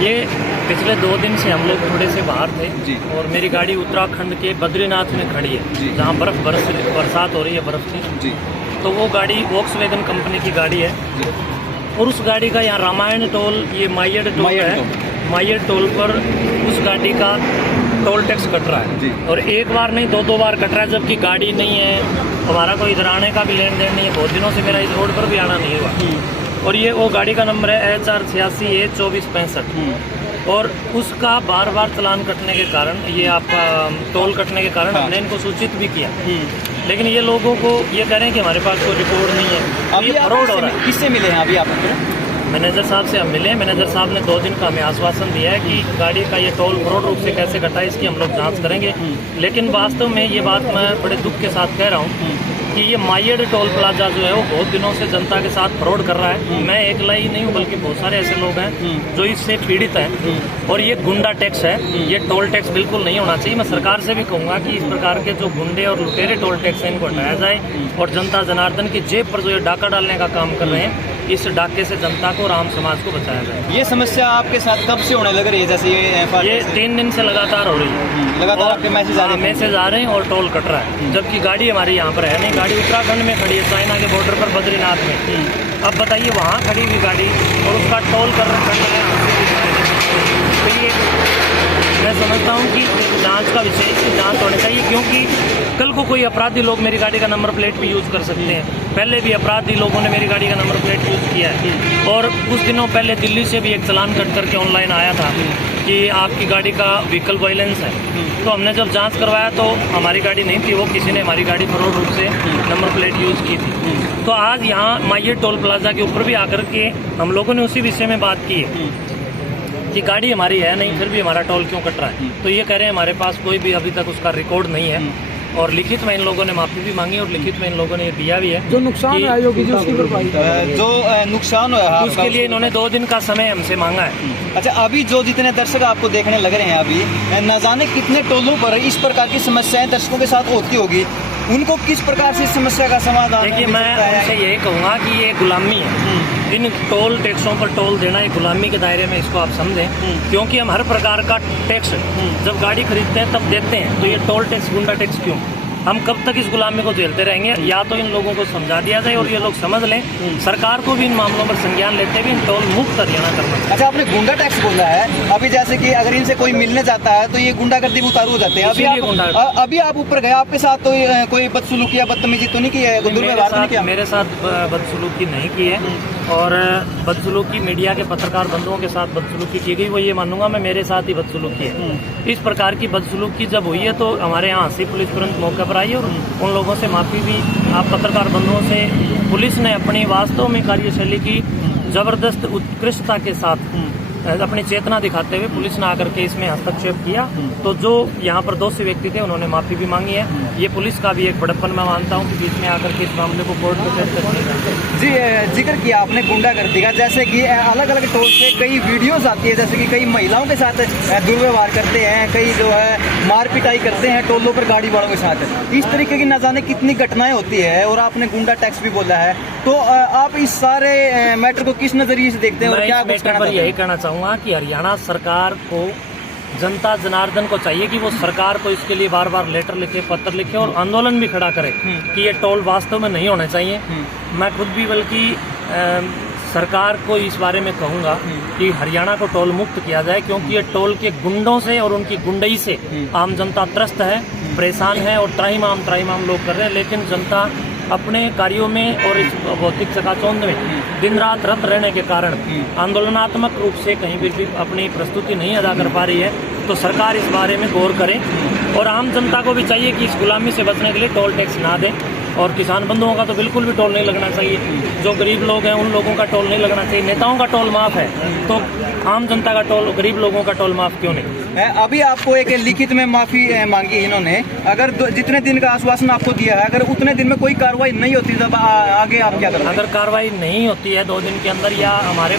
ये पिछले 2 दिन से हम लोग थोड़े से बाहर थे जी। और मेरी गाड़ी उत्तराखंड के बद्रीनाथ में खड़ी है, जहाँ बरसात हो रही है, बर्फ़ की। जी तो वो गाड़ी वॉक्सवैगन कंपनी की गाड़ी है जी। और उस गाड़ी का यहाँ रामायण टोल, ये माइयड टोल है, माइयड टोल पर उस गाड़ी का टोल टैक्स कट रहा है जी। और एक बार नहीं 2 बार कट रहा है, जबकि गाड़ी नहीं है, हमारा कोई इधर आने का भी लेन देन नहीं है, बहुत दिनों से मेरा इस रोड पर भी आना नहीं हुआ। और ये वो गाड़ी का नंबर है HR86A2465 और उसका बार बार चालान कटने के कारण, ये आपका टोल कटने के कारण हमने इनको सूचित भी किया, लेकिन ये लोगों को ये कह रहे हैं कि हमारे पास कोई रिकॉर्ड नहीं है। अभी ये फ्रॉड हो रहा है। किससे मिले हैं अभी आप? मैनेजर साहब से हम मिले। मैनेजर साहब ने 2 दिन का हमें आश्वासन दिया है कि गाड़ी का ये टोल फ्रॉड रूप से कैसे कटा है इसकी हम लोग जांच करेंगे। लेकिन वास्तव में ये बात मैं बड़े दुख के साथ कह रहा हूँ कि ये माइयड टोल प्लाजा जो है वो बहुत दिनों से जनता के साथ फ्रॉड कर रहा है। मैं अकेला ही नहीं हूँ, बल्कि बहुत सारे ऐसे लोग हैं जो इससे पीड़ित हैं। और ये गुंडा टैक्स है, ये टोल टैक्स बिल्कुल नहीं होना चाहिए। मैं सरकार से भी कहूँगा कि इस प्रकार के जो गुंडे और लुटेरे टोल टैक्स है इनको हटाया जाए और जनता जनार्दन की जेब पर जो ये डाका डालने का काम कर रहे हैं, इस डाके से जनता को और आम समाज को बचाया जाए। ये समस्या आपके साथ कब से होने लग रही है? जैसे ये 3 दिन से लगातार हो रही है। लगातार आपके मैसेज आ रहे हैं और टोल कट रहा है, जबकि गाड़ी हमारी यहाँ पर है नहीं। गाड़ी उत्तराखंड में खड़ी है, चाइना के बॉर्डर पर बद्रीनाथ में। अब बताइए, वहाँ खड़ी हुई गाड़ी और उसका टोल कर रहा है। तो ये मैं समझता हूँ कि जांच का विषय, इसकी जांच होनी चाहिए, क्योंकि कल को कोई अपराधी लोग मेरी गाड़ी का नंबर प्लेट भी यूज़ कर सकते हैं। पहले भी अपराधी लोगों ने मेरी गाड़ी का नंबर प्लेट यूज़ किया है और कुछ दिनों पहले दिल्ली से भी एक चालान कट करके ऑनलाइन आया था कि आपकी गाड़ी का व्हीकल वायलेंस है। तो हमने जब जांच करवाया तो हमारी गाड़ी नहीं थी, वो किसी ने हमारी गाड़ी फ्रॉड रूप से नंबर प्लेट यूज़ की थी। तो आज यहाँ माइयड टोल प्लाजा के ऊपर भी आकर के हम लोगों ने उसी विषय में बात की है कि गाड़ी हमारी है नहीं, फिर भी हमारा टोल क्यों कट रहा है। तो ये कह रहे हैं हमारे पास कोई भी अभी तक उसका रिकॉर्ड नहीं है और लिखित में इन लोगों ने माफी भी मांगी और लिखित में इन लोगों ने ये दिया भी है। जो नुकसान आयोगी जी उसकी भरपाई, जो नुकसान हुआ उसके लिए इन्होंने 2 दिन का समय हमसे मांगा है। अच्छा, अभी जो जितने दर्शक आपको देखने लग रहे हैं, अभी न जाने कितने टोलों पर इस प्रकार की समस्याएं दर्शकों के साथ होती होगी, उनको किस प्रकार से इस समस्या का समाधान? देखिए, मैं उनसे यही कहूँगा कि ये गुलामी है। इन टोल टैक्सों पर टोल देना एक गुलामी के दायरे में इसको आप समझें, क्योंकि हम हर प्रकार का टैक्स जब गाड़ी खरीदते हैं तब देते हैं। तो ये टोल टैक्स, गुंडा टैक्स क्यों? हम कब तक इस गुलामी को झेलते रहेंगे? या तो इन लोगों को समझा दिया जाए और ये लोग समझ लें, सरकार को भी इन मामलों पर संज्ञान लेते हुए इन टोल मुक्त हरियाणा करना चाहिए। अच्छा, आपने गुंडा टैक्स बोला है, अभी जैसे कि अगर इनसे कोई मिलने जाता है तो ये गुंडागर्दी में उतारू हो जाते हैं। अभी आप ऊपर गए, आपके साथ तो कोई बदसलूकी या बदतमीजी तो नहीं की है? मेरे साथ बदसलूकी नहीं की है और बदसलूकी मीडिया के पत्रकार बंधुओं के साथ बदसलूकी की गई, वो ये मानूंगा मैं, मेरे साथ ही बदसलूकी है। इस प्रकार की बदसलूकी जब हुई है तो हमारे यहाँ से पुलिस तुरंत मौके पर आई और उन लोगों से माफी भी, आप पत्रकार बंधुओं से, पुलिस ने अपनी वास्तव में कार्यशैली की जबरदस्त उत्कृष्टता के साथ अपनी चेतना दिखाते हुए पुलिस ने आकर के इसमें हस्तक्षेप किया। तो जो यहाँ पर दोषी व्यक्ति थे उन्होंने माफी भी मांगी है। ये पुलिस का भी एक बड़प्पन मैं मानता हूँ कि बीच में आकर के इस मामले को कोर्ट में पेश कर। जी, जिक्र किया आपने गुंडागर्दी का, जैसे कि अलग अलग टोल से कई वीडियोस आती है, जैसे कि कई महिलाओं के साथ दुर्व्यवहार करते हैं, कई जो है मार पिटाई करते हैं टोलों पर गाड़ी वालों के साथ। इस तरीके की न जाने कितनी घटनाएं होती है और आपने गुंडा टैक्स भी बोला है। तो आप इस सारे मैटर को किस नजरिए से देखते हैं और क्या कुछ कहना? यही कहना चाहूँगा कि हरियाणा सरकार को, जनता जनार्दन को चाहिए कि वो सरकार को इसके लिए बार बार लेटर लिखे, पत्र लिखे और आंदोलन भी खड़ा करे कि ये टोल वास्तव में नहीं होने चाहिए। मैं खुद भी बल्कि सरकार को इस बारे में कहूँगा कि हरियाणा को टोल मुक्त किया जाए, क्योंकि ये टोल के गुंडों से और उनकी गुंडई से आम जनता त्रस्त है, परेशान है और त्राहिमाम लोग कर रहे हैं। लेकिन जनता अपने कार्यों में और इस भौतिक चकाचौंध में दिन रात रत रहने के कारण आंदोलनात्मक रूप से कहीं भी अपनी प्रस्तुति नहीं अदा कर पा रही है। तो सरकार इस बारे में गौर करे और आम जनता को भी चाहिए कि इस गुलामी से बचने के लिए टोल टैक्स ना दें। और किसान बंधुओं का तो बिल्कुल भी टोल नहीं लगना चाहिए। जो गरीब लोग हैं उन लोगों का टोल नहीं लगना चाहिए। नेताओं का टोल माफ है तो आम जनता का टोल, गरीब लोगों का टोल माफ क्यों नहीं? अभी आपको एक लिखित में माफी मांगी इन्होंने, अगर जितने दिन का आश्वासन आपको दिया है, अगर उतने दिन में कोई कार्रवाई नहीं होती तब आगे आप क्या करेंगे? अगर कार्रवाई नहीं होती है 2 दिन के अंदर या हमारे